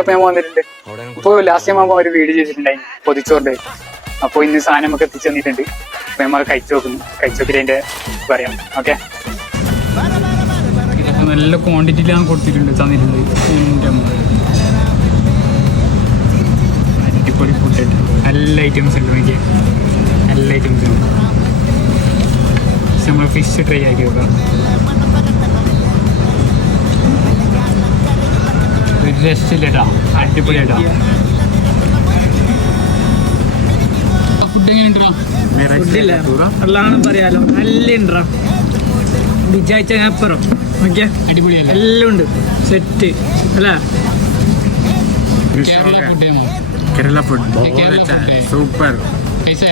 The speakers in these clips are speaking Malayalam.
അപ്പൊ ഞാൻ വന്നിട്ടുണ്ട്. ഇപ്പൊ ലാസ്റ്റ് ടൈം ആകുമ്പോൾ ഒരു വീഡിയോ ചെയ്തിട്ടുണ്ടായി പൊതിച്ചോറിന്റെ. അപ്പൊ ഇന്ന് സാധനം നമുക്ക് എത്തിച്ചു തന്നിട്ടുണ്ട്. അപ്പൊ നമ്മൾ കഴിച്ചു നോക്കുന്നു. കഴിച്ചു നോക്കിയിട്ട് അതിന്റെ പറയാം. ഓക്കെ, നല്ല ക്വാണ്ടിറ്റിയിലാണ് കൊടുത്തിട്ടുണ്ട്, തന്നിട്ടുണ്ട്. അടിപൊളി ഫുഡ്, നല്ല ഐറ്റംസ് ഉണ്ട്. നോക്കിയാൽ നല്ല ഐറ്റംസ് ഉണ്ട്. നമ്മൾ ഫിഷ് ട്രൈ ആക്കി നോക്കാം. ഒരു രക്ഷയില്ലേട്ടാ, അടിപൊളിയായിട്ടാ. ഫുഡ് എങ്ങനെയുണ്ടാ? പറയാലോ, നല്ല ഉണ്ടാ. വിചാരിച്ചപ്പുറം അടിപൊളിയല്ല, എല്ലാം ഉണ്ട്. സെറ്റ് അല്ല, केरला फूड बहुत अच्छा है, सुपर। कैसे?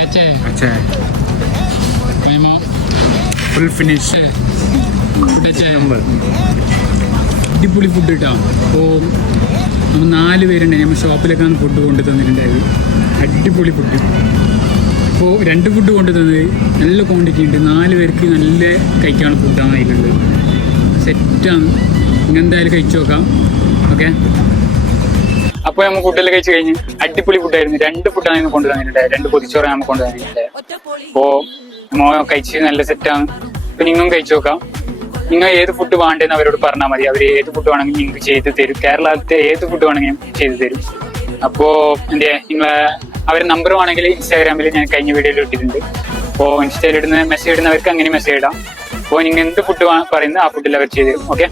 अच्छा है, फुल फिनिश नंबर। അടിപൊളി ഫുഡ് കിട്ടാ. അപ്പോൾ നമ്മൾ 4 പേരുണ്ട്. നമ്മൾ ഷോപ്പിലേക്കാണ് ഫുഡ് കൊണ്ടു തന്നിട്ടുണ്ടായത്. അടിപൊളി ഫുഡ്. അപ്പോൾ 2 ഫുഡ് കൊണ്ടു തന്നത്, നല്ല ക്വാണ്ടിറ്റി ഉണ്ട്. 4 പേർക്ക് നല്ല കഴിക്കാനുള്ള ഫുഡാണ് അതിലുള്ളത്. സെറ്റാണ്. ഇങ്ങെന്തായാലും കഴിച്ചു നോക്കാം. ഓക്കെ, അപ്പോൾ നമ്മൾ ഫുഡെല്ലാം കഴിച്ച് കഴിഞ്ഞ് അടിപൊളി ഫുഡായിരുന്നു. 2 ഫുഡാണ് നമ്മൾ കൊണ്ടു തന്നിട്ടുണ്ടായത്. 2 പൊതിച്ചോറ് നമ്മൾ കൊണ്ടു തന്നിട്ടുണ്ടായത്. അപ്പോൾ നമ്മൾ കഴിച്ച് നല്ല സെറ്റാണ്. അപ്പോൾ നിങ്ങളും കഴിച്ചു നോക്കാം. നിങ്ങൾ ഏത് ഫുഡ് വേണ്ടതെന്ന് അവരോട് പറഞ്ഞാൽ മതി. അവർ ഏത് ഫുഡ് വേണമെങ്കിൽ നിങ്ങൾക്ക് ചെയ്ത് തരും. കേരളത്തിലെ ഏത് ഫുഡ് വേണമെങ്കിലും ചെയ്തു തരും. അപ്പോൾ എൻ്റെ അവരുടെ നമ്പർ വേണമെങ്കിൽ ഇൻസ്റ്റാഗ്രാമിൽ ഞാൻ കഴിഞ്ഞ വീഡിയോയിൽ ഇട്ടിട്ടുണ്ട്. അപ്പോൾ ഇൻസ്റ്റയിൽ മെസ്സേജ് ഇടുന്നവർക്ക് അങ്ങനെ മെസ്സേജ് ഇടാം. അപ്പോൾ നിങ്ങൾ എന്ത് ഫുഡ് പറയുന്നത് ആ ഫുഡിൽ അവർ ചെയ്തു തരും. ഓക്കെ.